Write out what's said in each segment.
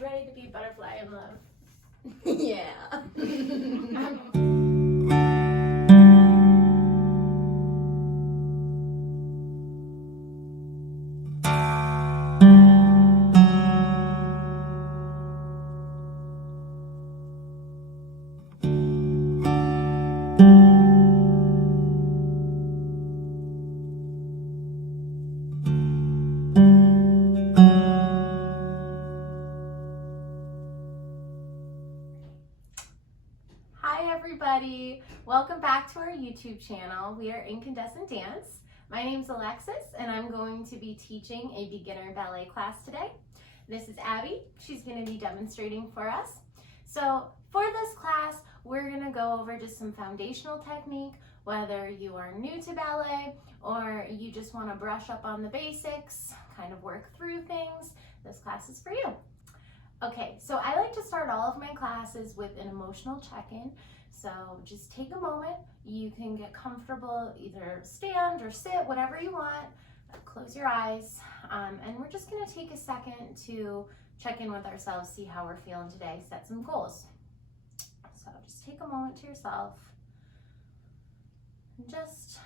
you ready to be butterfly in love? Yeah. Hi everybody, welcome back to our YouTube channel. We are Incandescent Dance. My name's Alexis and I'm going to be teaching a beginner ballet class today. This is Abby, she's going to be demonstrating for us. So for this class, we're going to go over just some foundational technique, whether you are new to ballet or you just want to brush up on the basics, kind of work through things. This class is for you. Okay, so I like to start all of my classes with an emotional check-in. So just take a moment. You can get comfortable, either stand or sit, whatever you want. Close your eyes, and we're just gonna take a second to check in with ourselves, see how we're feeling today, set some goals. So just take a moment to yourself and just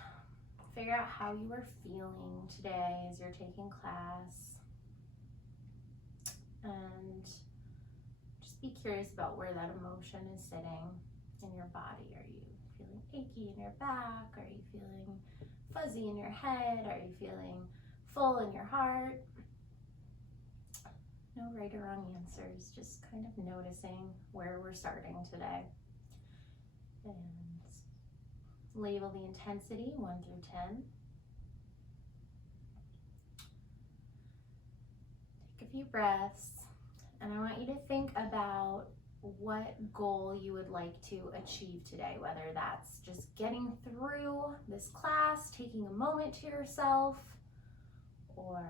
figure out how you are feeling today as you're taking class. And just be curious about where that emotion is sitting in your body. Are you feeling achy in your back? Are you feeling fuzzy in your head? Are you feeling full in your heart? No right or wrong answers, just kind of noticing where we're starting today. And label the intensity 1 through 10. Take a few breaths. And I want you to think about what goal you would like to achieve today, whether that's just getting through this class, taking a moment to yourself, or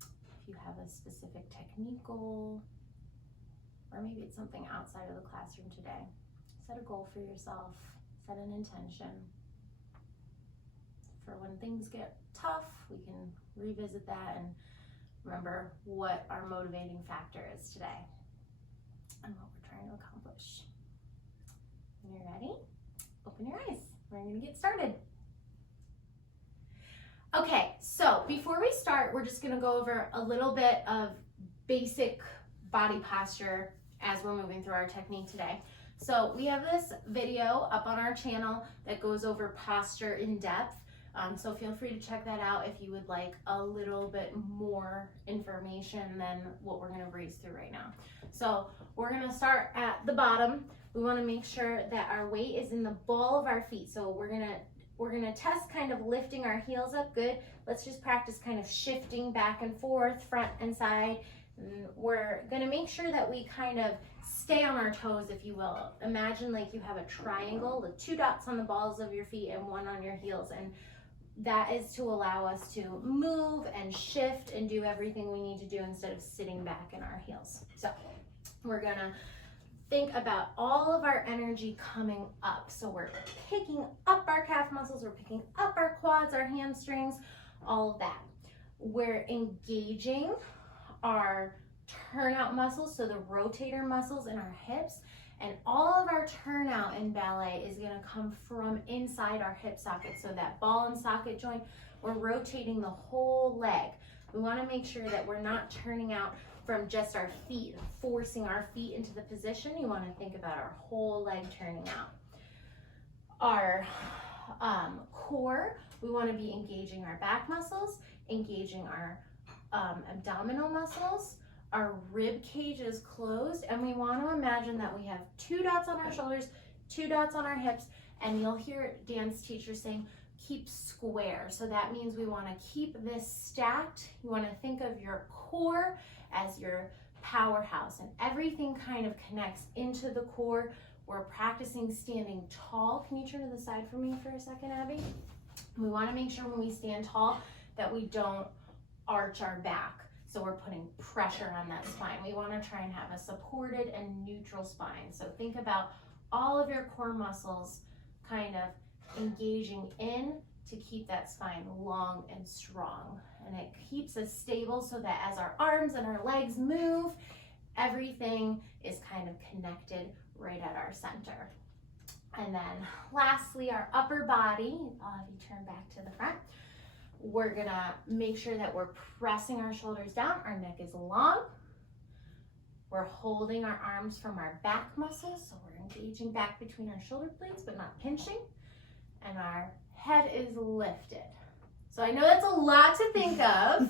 if you have a specific technique goal, or maybe it's something outside of the classroom today. Set a goal for yourself, set an intention. For when things get tough, we can revisit that and remember what our motivating factor is today and what we're trying to accomplish. When you're ready, open your eyes. We're going to get started. Okay, so before we start, we're just going to go over a little bit of basic body posture as we're moving through our technique today. So we have this video up on our channel that goes over posture in depth. So feel free to check that out if you would like a little bit more information than what we're going to breeze through right now. So we're going to start at the bottom. We want to make sure that our weight is in the ball of our feet. So we're going to test kind of lifting our heels up. Good. Let's just practice kind of shifting back and forth, front and side. And we're going to make sure that we kind of stay on our toes, if you will. Imagine like you have a triangle with 2 dots on the balls of your feet and 1 on your heels. And that is to allow us to move and shift and do everything we need to do instead of sitting back in our heels. So we're gonna think about all of our energy coming up. So we're picking up our calf muscles, we're picking up our quads, our hamstrings, all of that. We're engaging our turnout muscles, so the rotator muscles in our hips. And all of our turnout in ballet is going to come from inside our hip socket. So that ball and socket joint, we're rotating the whole leg. We want to make sure that we're not turning out from just our feet, forcing our feet into the position. You want to think about our whole leg turning out. Our core, we want to be engaging our back muscles, engaging our abdominal muscles. Our rib cage is closed, and we want to imagine that we have 2 dots on our shoulders, 2 dots on our hips, and you'll hear dance teachers saying, keep square. So that means we want to keep this stacked. You want to think of your core as your powerhouse, and everything kind of connects into the core. We're practicing standing tall. Can you turn to the side for me for a second, Abby? We want to make sure when we stand tall that we don't arch our back. So we're putting pressure on that spine. We want to try and have a supported and neutral spine. So think about all of your core muscles kind of engaging in to keep that spine long and strong. And it keeps us stable so that as our arms and our legs move, everything is kind of connected right at our center. And then lastly, our upper body, I'll have you turn back to the front. We're gonna make sure that we're pressing our shoulders down, our neck is long. We're holding our arms from our back muscles, so we're engaging back between our shoulder blades, but not pinching. And our head is lifted. So I know that's a lot to think of.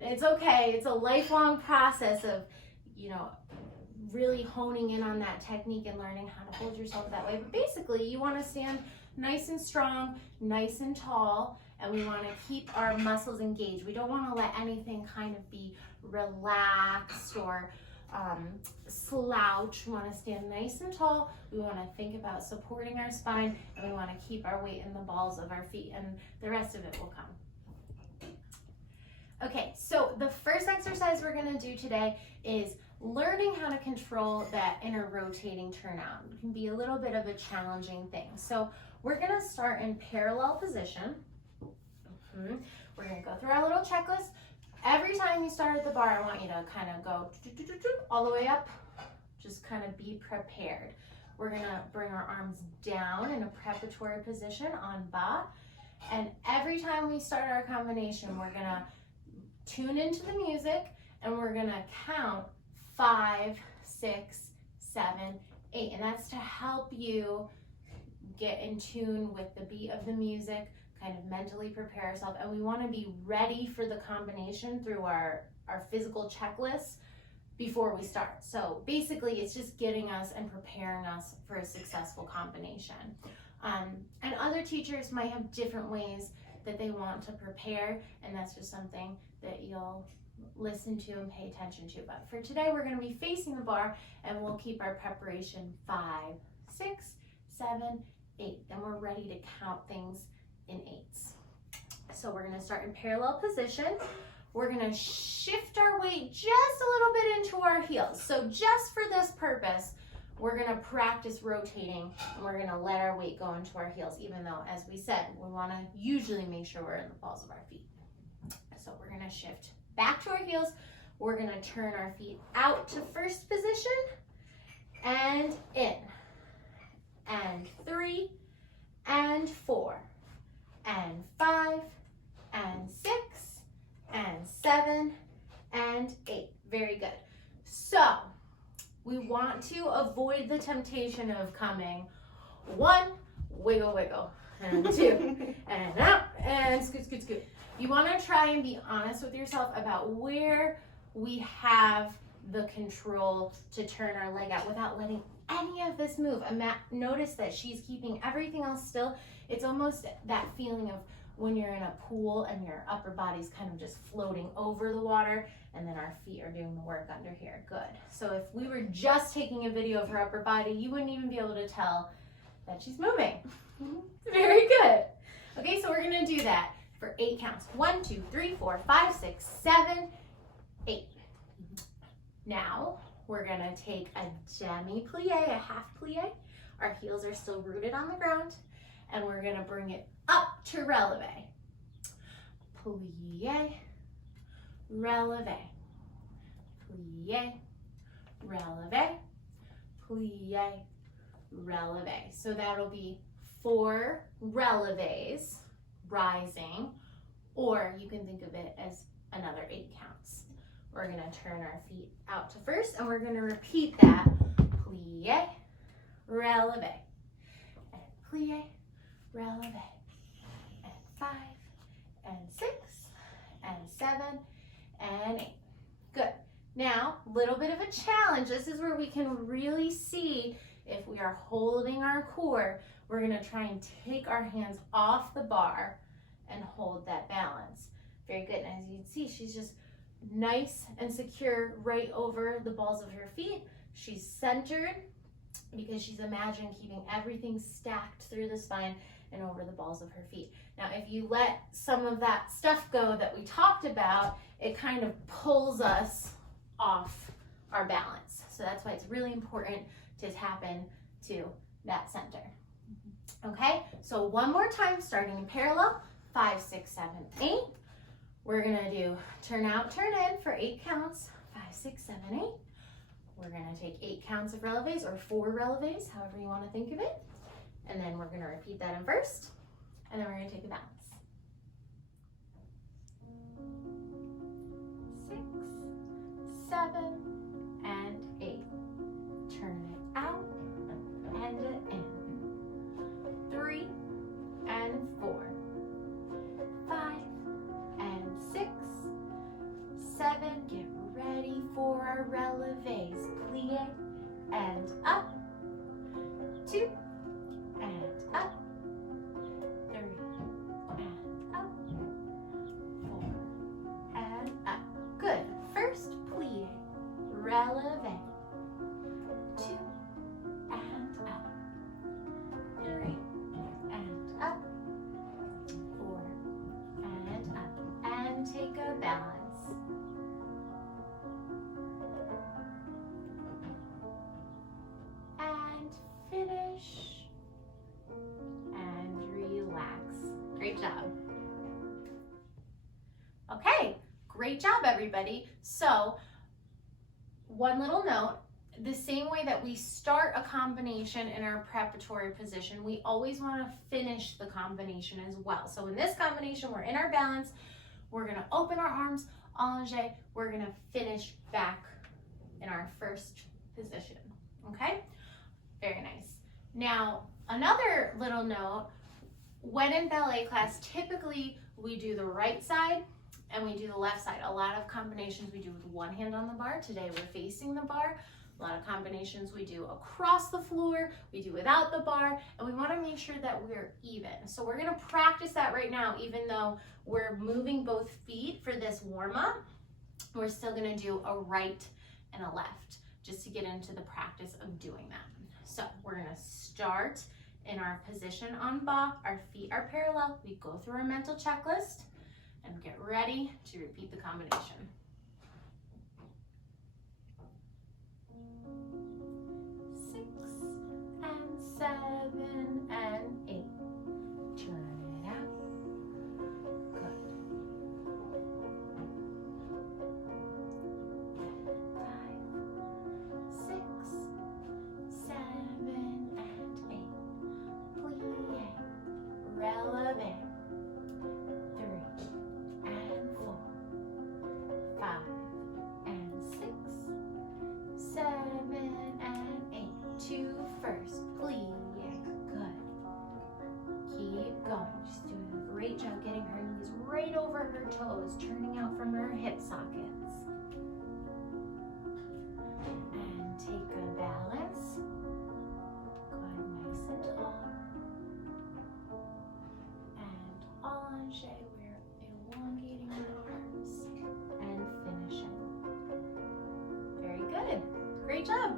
It's okay, it's a lifelong process of, really honing in on that technique and learning how to hold yourself that way. But basically, you want to stand nice and strong, nice and tall, and we want to keep our muscles engaged. We don't want to let anything kind of be relaxed or slouch. We want to stand nice and tall. We want to think about supporting our spine, and we want to keep our weight in the balls of our feet, and the rest of it will come. Okay, so the first exercise we're going to do today is learning how to control that inner rotating turnout. It can be a little bit of a challenging thing. So we're going to start in parallel position. We're going to go through our little checklist. Every time you start at the bar, I want you to kind of go all the way up. Just kind of be prepared. We're going to bring our arms down in a preparatory position on barre. And every time we start our combination, we're going to tune into the music and we're going to count 5, 6, 7, 8. And that's to help you get in tune with the beat of the music, kind of mentally prepare ourselves. And we want to be ready for the combination through our physical checklist before we start. So basically it's just getting us and preparing us for a successful combination. And other teachers might have different ways that they want to prepare, and that's just something that you'll listen to and pay attention to. But for today, we're going to be facing the bar, and we'll keep our preparation 5, 6, 7, 8. Then we're ready to count things in 8s. So we're going to start in parallel position. We're going to shift our weight just a little bit into our heels. So just for this purpose, we're going to practice rotating, and we're going to let our weight go into our heels, even though, as we said, we want to usually make sure we're in the balls of our feet. So we're going to shift back to our heels. We're going to turn our feet out to first position and in. And 3 and 4 and 5 and 6 and 7 and 8. Very good. So we want to avoid the temptation of coming 1, wiggle, wiggle, and 2, and out, and scoot, scoot, scoot. You want to try and be honest with yourself about where we have the control to turn our leg out without letting any of this move. Notice that she's keeping everything else still. It's almost that feeling of when you're in a pool and your upper body's kind of just floating over the water, and then our feet are doing the work under here. Good. So if we were just taking a video of her upper body, you wouldn't even be able to tell that she's moving. Very good. Okay, so we're going to do that for 8 counts. 1, 2, 3, 4, 5, 6, 7, 8. Now we're going to take a demi plie, a half plie. Our heels are still rooted on the ground, and we're going to bring it up to releve. Plie, releve, plie, releve, plie, releve. So that'll be 4 releves rising, or you can think of it as another 8 counts. We're going to turn our feet out to first, and we're going to repeat that. Plie, releve, and plie, releve, and 5, and 6, and 7, and 8. Good. Now, a little bit of a challenge. This is where we can really see if we are holding our core. We're going to try and take our hands off the bar and hold that balance. Very good. And as you can see, she's just nice and secure right over the balls of her feet. She's centered because she's imagining keeping everything stacked through the spine and over the balls of her feet. Now, if you let some of that stuff go that we talked about, it kind of pulls us off our balance. So that's why it's really important to tap into that center. Okay, so one more time, starting in parallel, 5, 6, 7, 8. We're gonna do turn out, turn in for 8 counts, 5, 6, 7, 8. We're gonna take 8 counts of releves or 4 releves, however you wanna think of it. And then we're gonna repeat that in first, and then we're gonna take a balance. 6, 7, and 8. Turn it out, and it in. 3, and 4. 5, and 6, 7. Get ready for our releves. Plie and up. 2, and up. 3, and up. 4, and up. Good. First plie, releve. 2, and up. 3, and up. 4, and up. And take a balance. And finish. And relax. Great job. Okay, great job, everybody. So, one little note, the same way that we start a combination in our preparatory position, we always want to finish the combination as well. So in this combination, we're in our balance, we're going to open our arms, allongé, we're going to finish back in our first position, okay? Very nice. Now, another little note, when in ballet class, typically we do the right side and we do the left side. A lot of combinations we do with one hand on the bar. Today we're facing the bar. A lot of combinations we do across the floor, we do without the bar, and we want to make sure that we're even. So we're going to practice that right now, even though we're moving both feet for this warm-up. We're still going to do a right and a left, just to get into the practice of doing that. So we're going to start in our position en bas. Our feet are parallel. We go through our mental checklist and get ready to repeat the combination. 6 and 7 and 8. Turn it out. Good. 5, 6, 7, and 8. Plie, releve. 3 and 4. 5 and 6, 7 and 8. 2 first. Plie. Good. Keep going. She's doing a great job getting her knees right over her toes, turning out from her hip sockets. And take a balance. Good, nice and tall. And allongé, we're elongating our arms and finishing. Very good. Great job.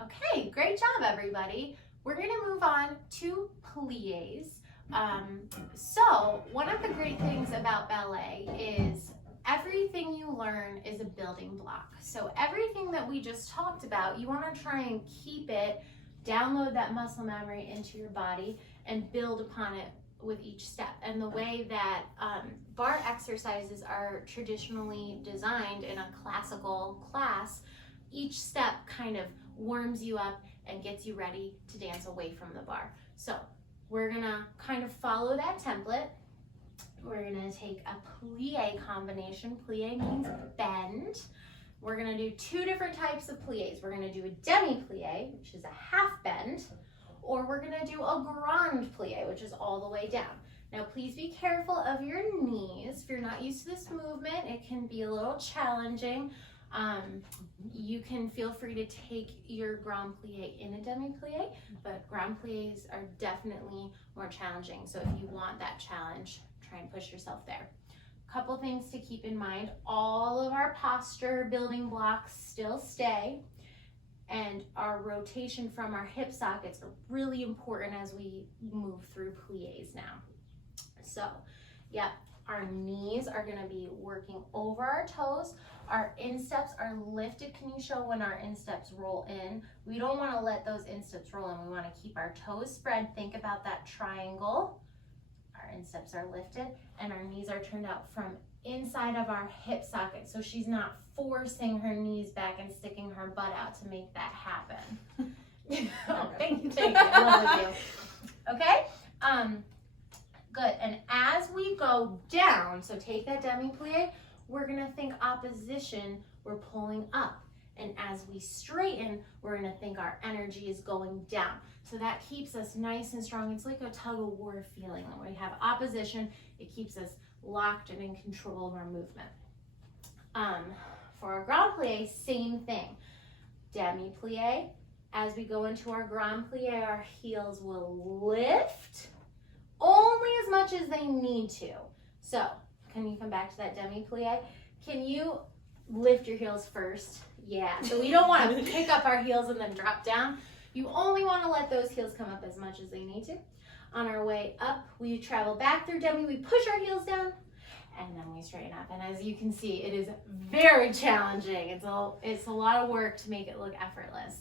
Okay, great job, everybody. We're going to move on to pliés. So one of the great things about ballet is everything you learn is a building block. So everything that we just talked about, you want to try and keep it, download that muscle memory into your body and build upon it with each step. And the way that bar exercises are traditionally designed in a classical class, each step kind of warms you up and gets you ready to dance away from the bar. So we're gonna kind of follow that template. We're gonna take a plie combination. Plie means bend. We're gonna do 2 different types of pliés. We're gonna do a demi-plie, which is a half bend, or we're gonna do a grand plie, which is all the way down. Now please be careful of your knees. If you're not used to this movement, it can be a little challenging. You can feel free to take your grand plie in a demi-plie, but grand pliés are definitely more challenging. So if you want that challenge, try and push yourself there. Couple things to keep in mind. All of our posture building blocks still stay, and our rotation from our hip sockets are really important as we move through pliés now. So, yeah, our knees are gonna be working over our toes. Our insteps are lifted. Can you show when our insteps roll in? We don't wanna let those insteps roll in. We wanna keep our toes spread. Think about that triangle. Our insteps are lifted and our knees are turned out from inside of our hip socket, so she's not forcing her knees back and sticking her butt out to make that happen. Oh, thank you, I love you. Okay, good, and as we go down, so take that demi-plie, we're gonna think opposition, we're pulling up. And as we straighten, we're gonna think our energy is going down. So that keeps us nice and strong. It's like a tug of war feeling. When we have opposition, it keeps us locked and in control of our movement. For our grand plie, same thing. Demi-plie. As we go into our grand plie, our heels will lift only as much as they need to. So, can you come back to that demi-plie? Can you lift your heels first? Yeah, so we don't want to pick up our heels and then drop down. You only want to let those heels come up as much as they need to. On our way up, we travel back through demi, we push our heels down, and then we straighten up. And as you can see, it is very challenging. It's a lot of work to make it look effortless.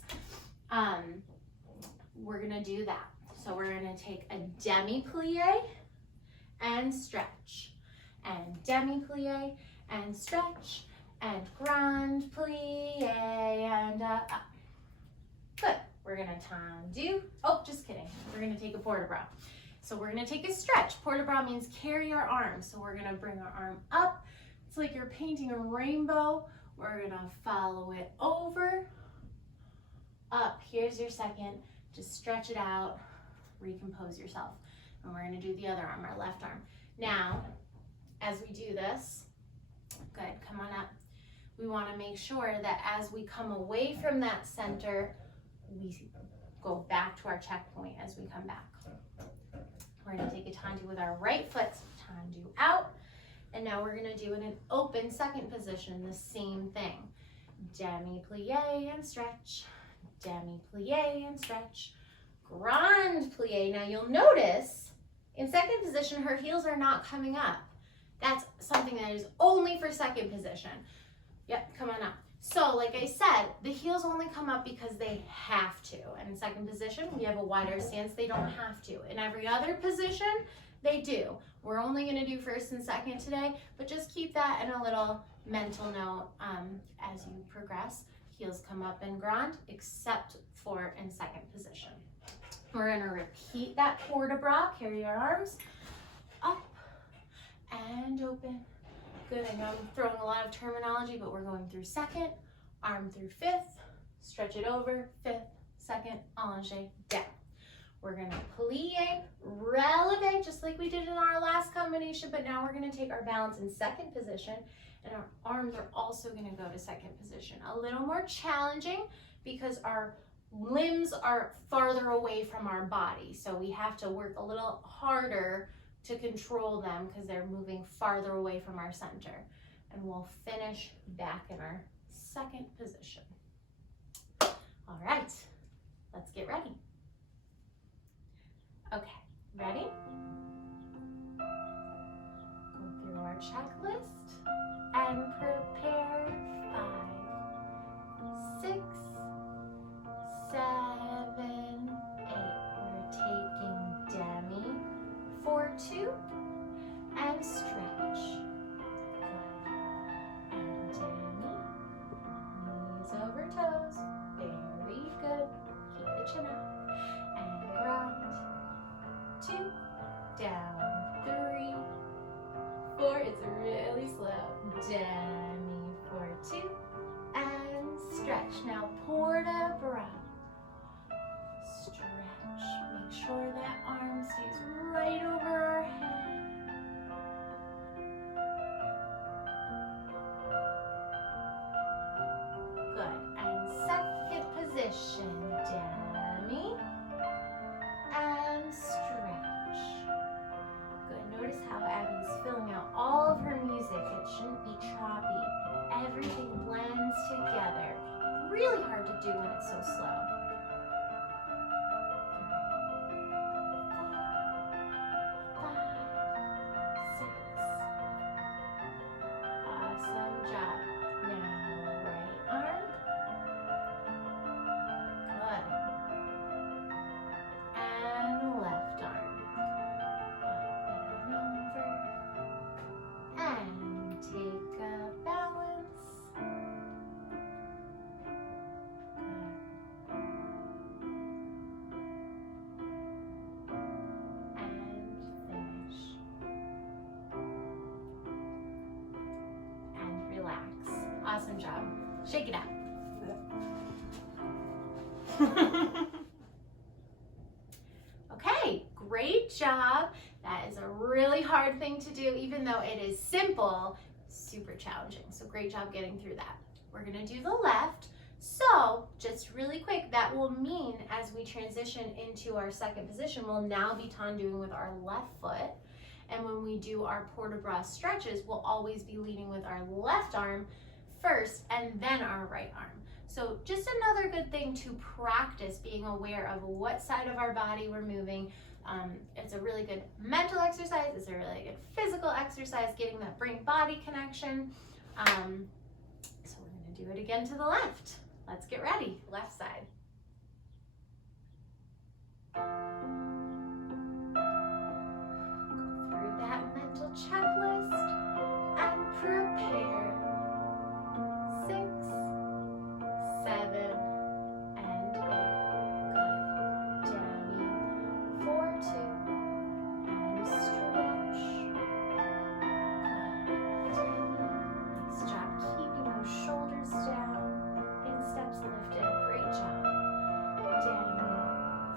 We're gonna do that. So we're gonna take a demi-plie and stretch, and demi-plie and stretch, and grand plie and up. Good. We're gonna tendu. Oh, just kidding. We're gonna take a port-de-bras. So we're gonna take a stretch. Port-de-bras means carry our arms. So we're gonna bring our arm up. It's like you're painting a rainbow. We're gonna follow it over, up. Here's your second. Just stretch it out, recompose yourself. And we're gonna do the other arm, our left arm. Now, as we do this, good, come on up. We wanna make sure that as we come away from that center, we go back to our checkpoint as we come back. We're gonna take a tendu with our right foot, tendu out. And now we're gonna do in an open second position, the same thing. Demi-plie and stretch, demi-plie and stretch, grand plie. Now you'll notice in second position, her heels are not coming up. That's something that is only for second position. Yep, come on up. So like I said, the heels only come up because they have to. And in second position, we have a wider stance, they don't have to. In every other position, they do. We're only gonna do first and second today, but just keep that in a little mental note as you progress. Heels come up in grand, except for in second position. We're gonna repeat that port-de-bras, carry our arms up and open. Good, I know I'm throwing a lot of terminology, but we're going through second, arm through fifth, stretch it over, fifth, second, allongé, down. We're gonna plie, releve, just like we did in our last combination, but now we're gonna take our balance in second position, and our arms are also gonna go to second position. A little more challenging because our limbs are farther away from our body, so we have to work a little harder to control them because they're moving farther away from our center. And we'll finish back in our second position. All right, let's get ready. Okay, ready? Go through our checklist and prepare 5, 6, 7, 8. We're taking demi for 2 and stretch. Good. And demi, knees over toes. Very good. Keep the chin up. And grand. 2, down, 3, 4. It's really slow. Demi for 2 and stretch. Now port-de-bras. Stretch. Make sure that arm stays right over our head. Good. And second position. Demi and stretch. Good. Notice how Abby's filling out all of her music. It shouldn't be choppy. Everything blends together. Really hard to do when it's so slow. Awesome job. Shake it out. Okay, great job. That is a really hard thing to do, even though it is simple, super challenging. So great job getting through that. We're gonna do the left. So just really quick, that will mean as we transition into our second position, we'll now be tenduing with our left foot. And when we do our port-de-bras stretches, we'll always be leading with our left arm first and then our right arm. So just another good thing to practice, being aware of what side of our body we're moving. It's a really good mental exercise. It's a really good physical exercise, getting that brain-body connection. So we're gonna do it again to the left. Let's get ready. Left side. Go through that mental checklist and prepare. 6, 7, and 8. Good. Demi. 4, 2, and stretch. Good. Demi. Nice job keeping those shoulders down. Steps lifted. Great job. Demi.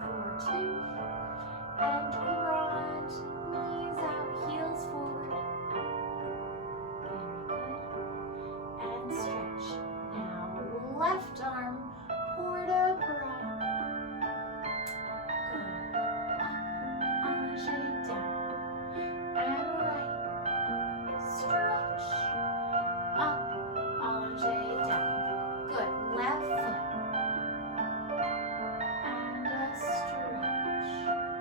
4, 2, and grand. Knees out, heels forward. Very good. And stretch. Now left arm, port-de-bras. Good. Up, allongé down. And right. Stretch. Up, allongé down. Good. Left foot. And a stretch. Good.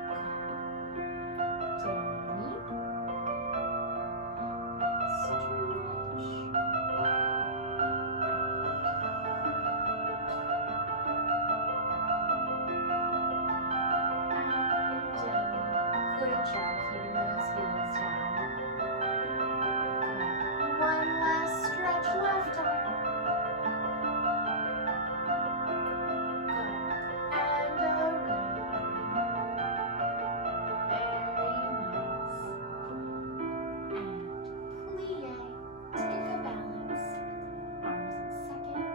Demi. Good job keeping those heels down. Good. One last stretch, left arm. Good. And a right arm. Very nice. And plie. Take a balance. Arms in second.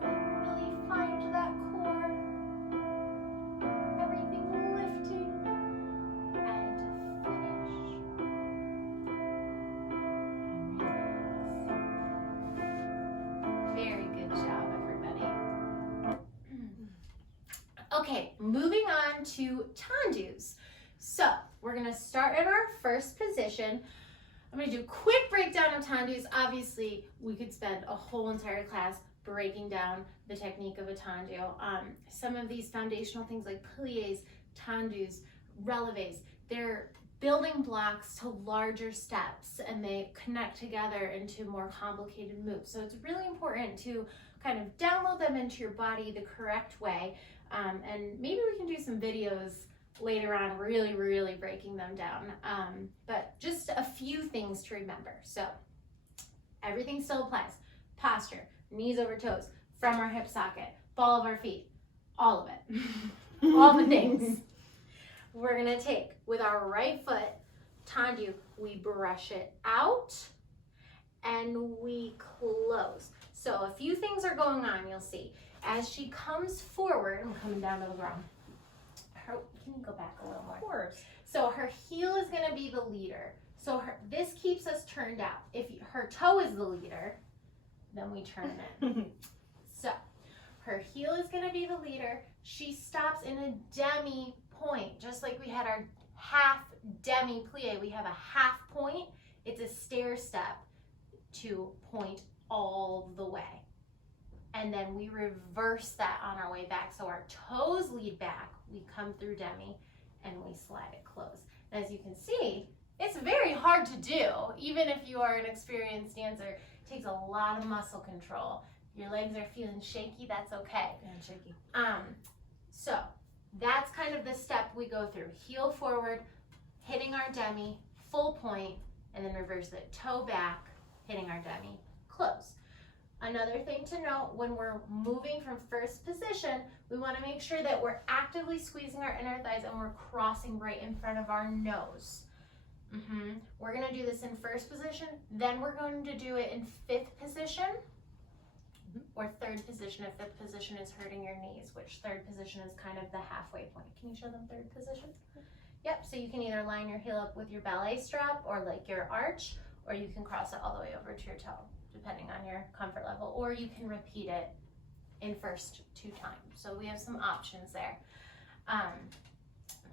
Good. Really find that core. Everything lifting. And finish. And relax. Very good job, everybody. Okay, moving on to tendus. So we're gonna start in our first position. I'm gonna do a quick breakdown of tendus. Obviously, we could spend a whole entire class breaking down the technique of a tendu. Some of these foundational things like pliés, tendus, releves, they're building blocks to larger steps and they connect together into more complicated moves. So it's really important to kind of download them into your body the correct way. And maybe we can do some videos later on really breaking them down. But just a few things to remember. So everything still applies. Posture, knees over toes, from our hip socket, ball of our feet, all of it. All the things. We're gonna take with our right foot, tendu, we brush it out and we close. So a few things are going on, you'll see. As she comes forward, I'm coming down to the ground. Can you go back a little more? Of course. So her heel is gonna be the leader. So this keeps us turned out. If her toe is the leader, then we turn it. So her heel is gonna be the leader. She stops in a demi point, just like we had our half demi plie. We have a half point. It's a stair step to point all the way. And then we reverse that on our way back. So our toes lead back, we come through demi, and we slide it close. And as you can see, it's very hard to do. Even if you are an experienced dancer, it takes a lot of muscle control. If your legs are feeling shaky, that's okay. And shaky. So that's kind of the step we go through. Heel forward, hitting our demi, full point, and then reverse it. Toe back, hitting our demi, close. Another thing to note, when we're moving from first position, we want to make sure that we're actively squeezing our inner thighs and we're crossing right in front of our nose. We're going to do this in first position, then we're going to do it in fifth position, or third position if fifth position is hurting your knees, which third position is kind of the halfway point. Can you show them third position? Yep, so you can either line your heel up with your ballet strap or like your arch, or you can cross it all the way over to your toe, depending on your comfort level, or you can repeat it in first 2 times. So we have some options there.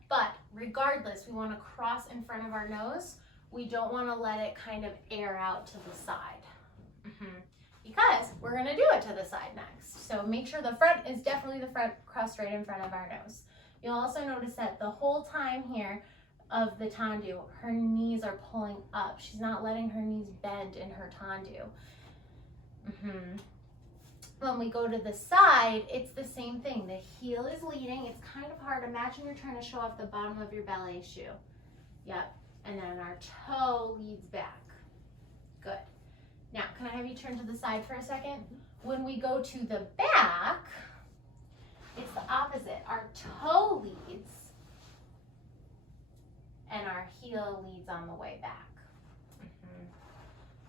But regardless, we want to cross in front of our nose. We don't want to let it kind of air out to the side. Because we're going to do it to the side next. So make sure the front is definitely the front, crossed right in front of our nose. You'll also notice that the whole time here of the tendu, her knees are pulling up. She's not letting her knees bend in her tendu. When we go to the side, it's the same thing. The heel is leading. It's kind of hard. Imagine you're trying to show off the bottom of your ballet shoe. Yep. And then our toe leads back. Good. Now, can I have you turn to the side for a second? When we go to the back, it's the opposite. Our toe leads and our heel leads on the way back.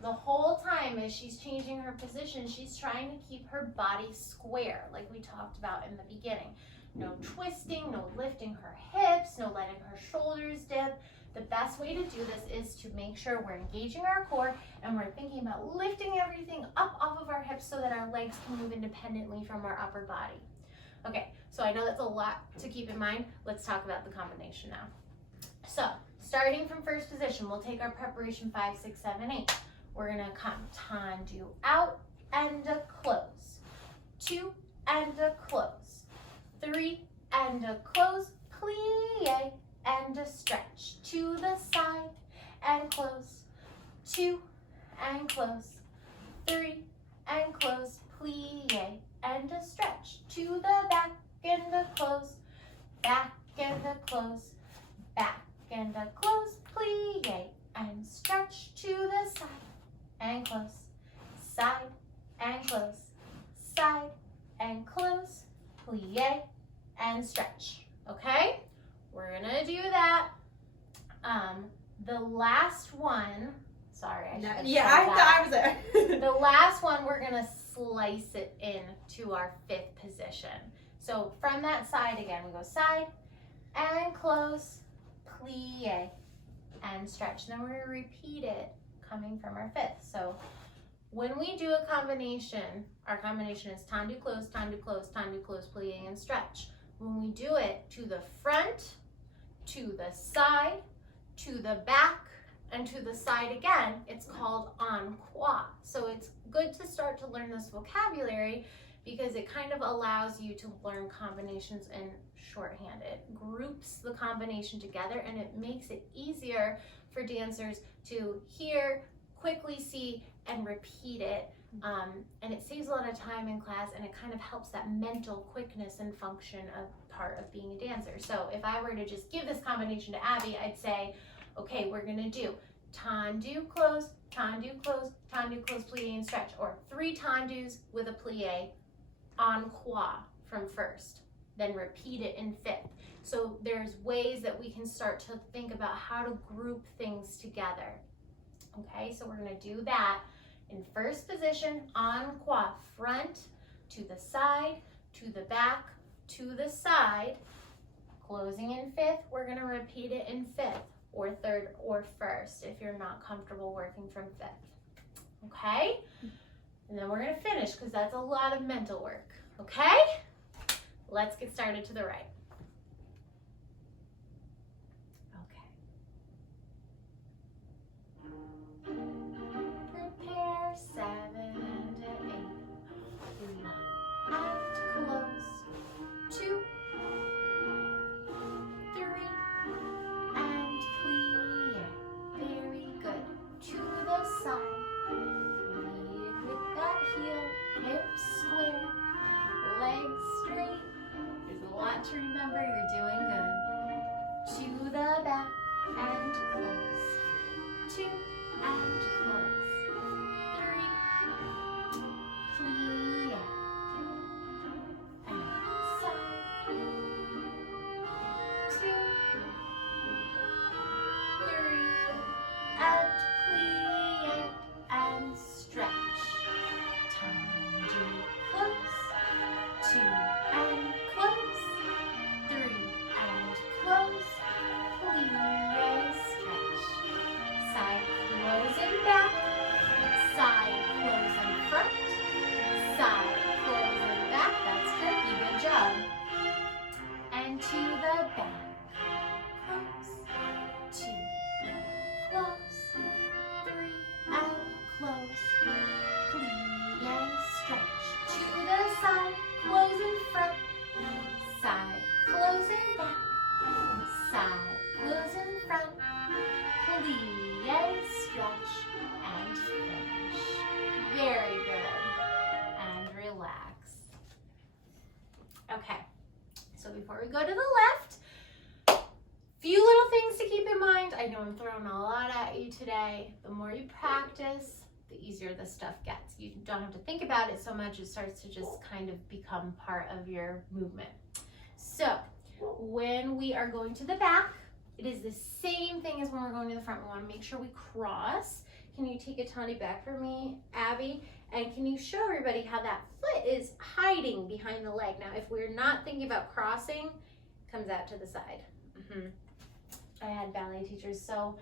The whole time as she's changing her position, she's trying to keep her body square, like we talked about in the beginning. No twisting, no lifting her hips, no letting her shoulders dip. The best way to do this is to make sure we're engaging our core and we're thinking about lifting everything up off of our hips so that our legs can move independently from our upper body. Okay, so I know that's a lot to keep in mind. Let's talk about the combination now. So, starting from first position, we'll take our preparation 5, 6, 7, 8. We're gonna come tendu out and a close. 2 and a close. 3 and a close. Plie and a stretch. To the side and close. 2 and close. 3 and close. Plie and a stretch. To the back and a close. Back and a close. Back and a close. Plie and stretch. To the side and close, side and close, side and close, plie and stretch. Okay, we're gonna do that. The last one, sorry, I should have said that. I was there. The last one, we're gonna slice it in to our 5th position. So from that side again, we go side and close, plie and stretch. And then we're gonna repeat it coming from our 5th. So when we do a combination, our combination is tendu close, tendu close, tendu close, plie and stretch. When we do it to the front, to the side, to the back, and to the side again, it's called encore. So it's good to start to learn this vocabulary because it kind of allows you to learn combinations in shorthand. It groups the combination together and it makes it easier for dancers to hear, quickly see, and repeat it. And it saves a lot of time in class and it kind of helps that mental quickness and function of part of being a dancer. So if I were to just give this combination to Abby, I'd say, okay, we're gonna do tendu close, tendu close, tendu close, plie and stretch, or 3 tendus with a plie, encore from first, then repeat it in 5th. So there's ways that we can start to think about how to group things together. Okay, so we're gonna do that in first position, encore, front to the side, to the back, to the side, closing in 5th. We're gonna repeat it in 5th or 3rd or 1st if you're not comfortable working from 5th. Okay, and then we're gonna finish because that's a lot of mental work. Okay, let's get started to the right. Prepare 7 and 8. 3 and close. 2, 3 and plie. Very good. To the side. Lead with that heel. Hips square. Legs straight. There's a lot to remember. You're doing good. To the back and close. 2 and close. 3, plie, and side. 2, 3, and plie, and stretch. Tendu we go to the left, few little things to keep in mind. I know I'm throwing a lot at you today. The more you practice, the easier this stuff gets. You don't have to think about it so much. It starts to just kind of become part of your movement. So when we are going to the back, it is the same thing as when we're going to the front. We want to make sure we cross. Can you take a tiny back for me, Abby? And can you show everybody how that foot is hiding behind the leg? Now, if we're not thinking about crossing, it comes out to the side. I had ballet teachers so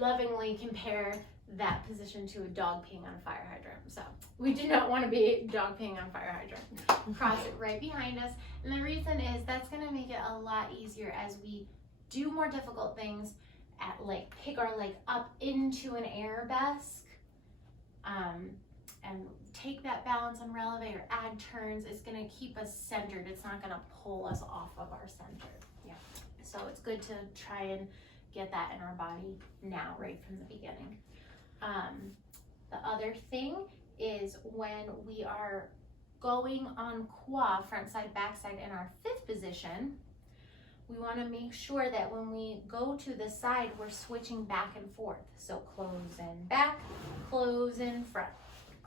lovingly compare that position to a dog peeing on a fire hydrant. So we do not want to be dog peeing on a fire hydrant. Cross it right behind us. And the reason is that's going to make it a lot easier as we do more difficult things at like pick our leg up into an arabesque and take that balance on releve or add turns. It's going to keep us centered. It's not going to pull us off of our center. Yeah. So it's good to try and get that in our body now, right from the beginning. The other thing is when we are going on qua, front side, back side in our fifth position, we want to make sure that when we go to the side, we're switching back and forth. So close in back, close in front,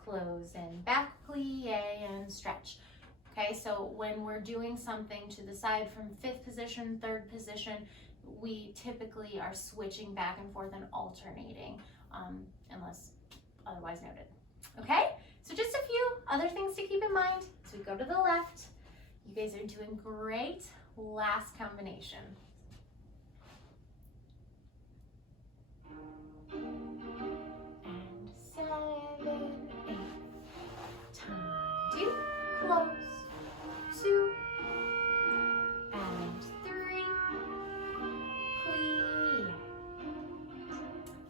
close in back, plie and stretch. Okay, so when we're doing something to the side from fifth position, third position, we typically are switching back and forth and alternating, unless otherwise noted. Okay, so just a few other things to keep in mind. So we go to the left. You guys are doing great. Last combination. And 7, 8. Time to close. 2 and 3. Plie.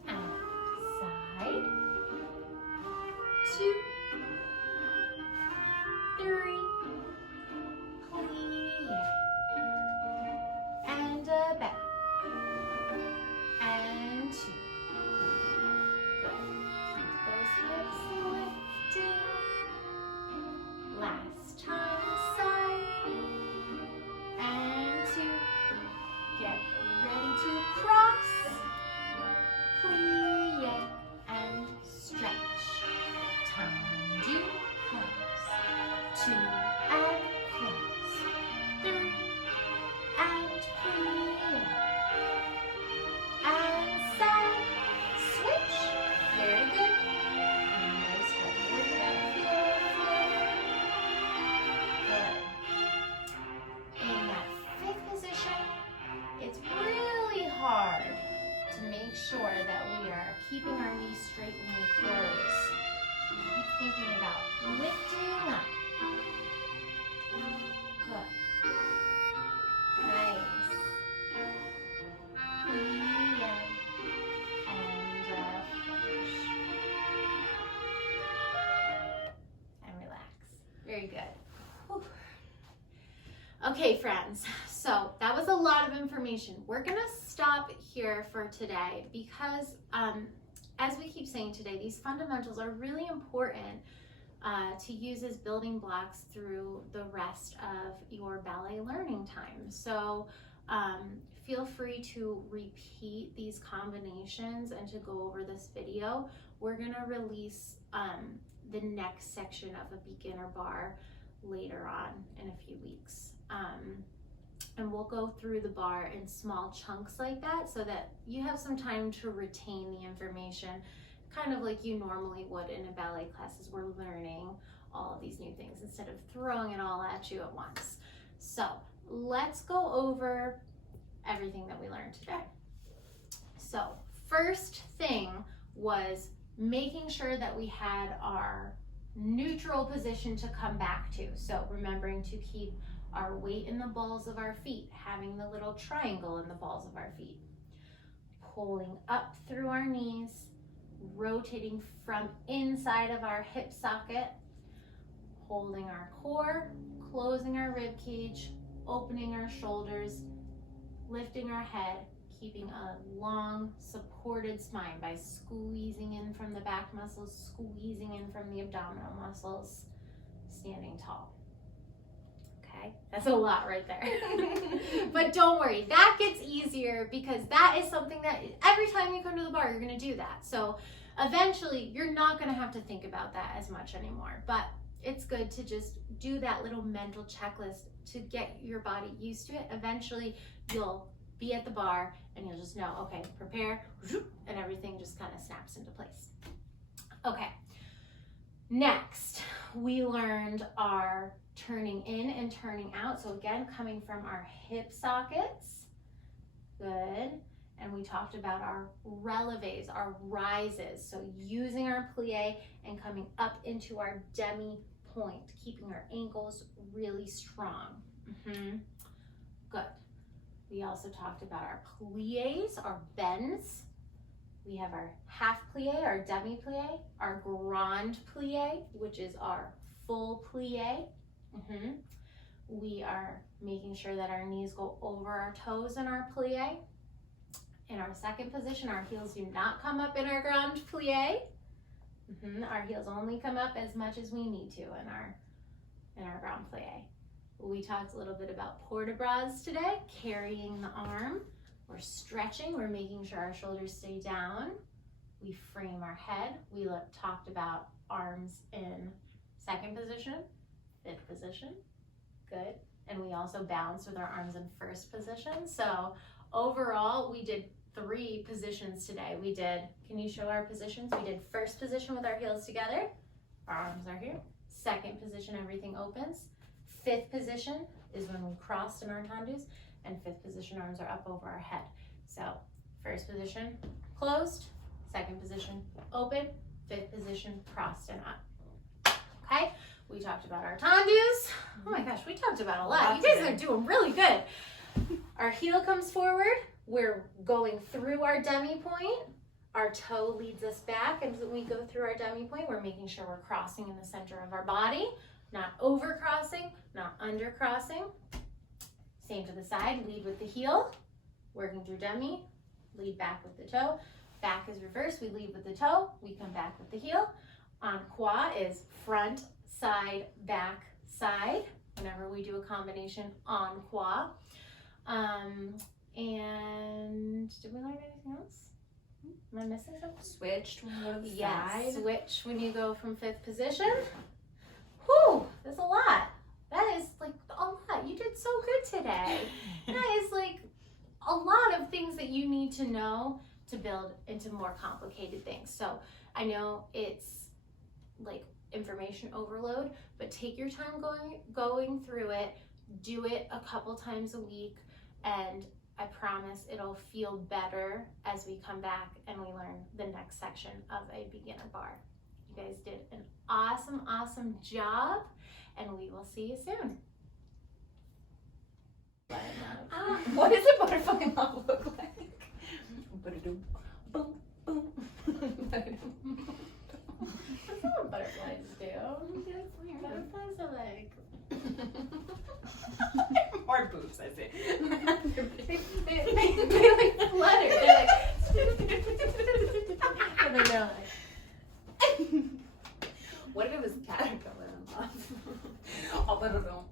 And side. 2, 3. Plie. And back. And 2. Good. Keep those hips lifting. Last time, side. And 2. Get ready to cross. Plie and stretch. Time to close. 2 and close. 3 and plie. And side. Switch. Very good. Nice step with that heel flare. Good. In that fifth position, it's really hard to make sure that we are keeping our knees straight when we close. So keep thinking about lifting up. Good. Nice. Plie and finish. And relax. Very good. Whew. Okay, friends, so that was a lot of information. We're gonna stop here for today because as we keep saying today, these fundamentals are really important to use as building blocks through the rest of your ballet learning time. So feel free to repeat these combinations and to go over this video. We're gonna release the next section of a beginner bar later on in a few weeks. And we'll go through the bar in small chunks like that so that you have some time to retain the information, kind of like you normally would in a ballet class as we're learning all of these new things instead of throwing it all at you at once. So let's go over everything that we learned today. So first thing was making sure that we had our neutral position to come back to. So remembering to keep our weight in the balls of our feet, having the little triangle in the balls of our feet, pulling up through our knees, rotating from inside of our hip socket, holding our core, closing our rib cage, opening our shoulders, lifting our head, keeping a long supported spine by squeezing in from the back muscles, squeezing in from the abdominal muscles, standing tall. okay? That's a lot right there. But don't worry, that gets easier because that is something that every time you come to the bar, you're gonna do that. So eventually, you're not gonna have to think about that as much anymore. But it's good to just do that little mental checklist to get your body used to it. Eventually, you'll be at the bar and you'll just know, okay, prepare, and everything just kind of snaps into place. Okay, next, we learned our turning in and turning out. So again, coming from our hip sockets, good. And we talked about our releves, our rises. So using our plie and coming up into our demi point, keeping our ankles really strong. Good. We also talked about our plies, our bends. We have our half plie, our demi plie, our grand plie, which is our full plie. We are making sure that our knees go over our toes in our plie. In our second position, our heels do not come up in our grand plie. Our heels only come up as much as we need to in our grand plie. We talked a little bit about port-de-bras today, carrying the arm. We're stretching, we're making sure our shoulders stay down. We frame our head. We talked about arms in second position, fifth position, good. And we also balanced with our arms in first position. So overall, we did 3 positions today. We did, can you show our positions? We did first position with our heels together. Our arms are here. Second position, everything opens. Fifth position is when we crossed in our tendus. And fifth position, arms are up over our head. So first position, closed. Second position, open. Fifth position, crossed and up. Okay, we talked about our tendus. Oh my gosh, we talked about a lot. You guys are doing really good. Our heel comes forward. We're going through our demi point. Our toe leads us back. And when we go through our demi point, we're making sure we're crossing in the center of our body, not over crossing, not under crossing. Same to the side, lead with the heel, working through demi, lead back with the toe. Back is reverse, we lead with the toe, we come back with the heel. En croix is front, side, back, side. Whenever we do a combination, en croix. And did we learn anything else? Am I missing something? Switched when you go to the Yes, side. switch when you go from fifth position. Whew, that's a lot. That is like a lot. You did so good today. That is like a lot of things that you need to know to build into more complicated things. So I know it's like information overload, but take your time going through it. Do it a couple times a week, and I promise it'll feel better as we come back and we learn the next section of a beginner bar. You guys did an awesome, awesome job, and we will see you soon. What does a butterfly mouth look like? Ba-da-doom, boom, boom. Ba-da-doom. That's not what butterflies do. Butterflies are like... More boobs, I say. they like flutter. They're like... and then they're like... What if it was caterpillar and moth? Oh, ba-da-doom.